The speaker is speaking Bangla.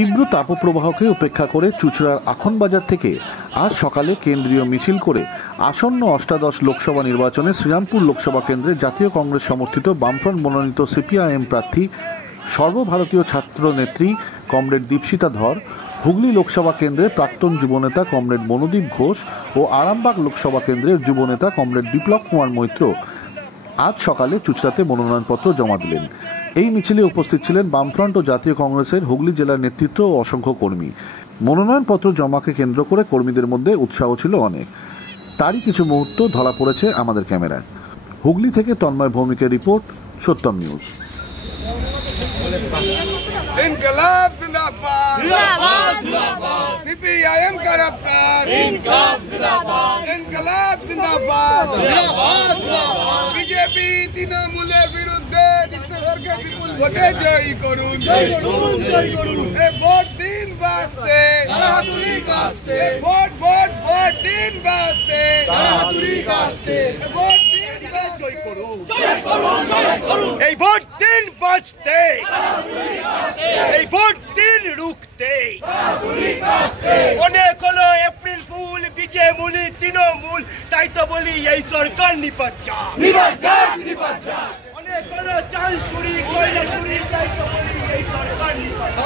তীব্র তাপপ্রবাহকে উপেক্ষা করে চুঁচুড়ার আখনবাজার থেকে আজ সকালে কেন্দ্রীয় মিছিল করে আসন্ন অষ্টাদশ লোকসভা নির্বাচনে শ্রীরামপুর লোকসভা কেন্দ্রে জাতীয় কংগ্রেস সমর্থিত বামফ্রন্ট মনোনীত সিপিআইএম প্রার্থী সর্বভারতীয় ছাত্র নেত্রী কমরেড দীপশিতা ধর, হুগলি লোকসভা কেন্দ্রের প্রাক্তন যুবনেতা কমরেড মনোদীপ ঘোষ ও আরামবাগ লোকসভা কেন্দ্রের যুবনেতা কমরেড বিপ্লব কুমার মৈত্র আজ সকালে চুঁচুড়াতে মনোনয়নপত্র জমা দিলেন। এই মিছিলে উপস্থিত ছিলেন বামফ্রন্ট ও জাতীয় কংগ্রেসের হুগলি জেলার নেতৃত্ব ও অসংখ্য কর্মী। মনোনয়নপত্র জমাকে কেন্দ্র করে কর্মীদের মধ্যে উৎসাহ ছিল অনেক। তারই কিছু মুহূর্ত ধরা পড়েছে আমাদের ক্যামেরায়। হুগলি থেকে তন্ময় ভৌমিকের রিপোর্ট, সত্যম নিউজ। इनकलाब जिंदाबाद जिंदाबाद जिंदाबाद सीपीआईएम का रफ्तार इनकलाब जिंदाबाद इनकलाब जिंदाबाद जिंदाबाद जिंदाबाद बीजेपी तृणमूलेर বিরুদ্ধে সরকারকে বিপুল ভোটে জয়ী করুন জয় করুন জয় করুন এই ভোট দিন বাঁচতে বাহাদুরি কাস্তে ভোট ভোট ভোট দিন বাঁচতে বাহাদুরি কাস্তে ভোট দিন জয় করুন জয় করুন জয় করুন এই ভোট দিন বাঁচতে এই ভোট দিন রুখতে অনেক হলো এপ্রিল ফুল বিজে মূলি তৃণমূল, তাই তো বলি এই সরকার নিপাচ্ছা অনেক হলো চাল চুরি কয়লা চুরি, তাই তো বলি এই সরকার নিপাচ্ছা।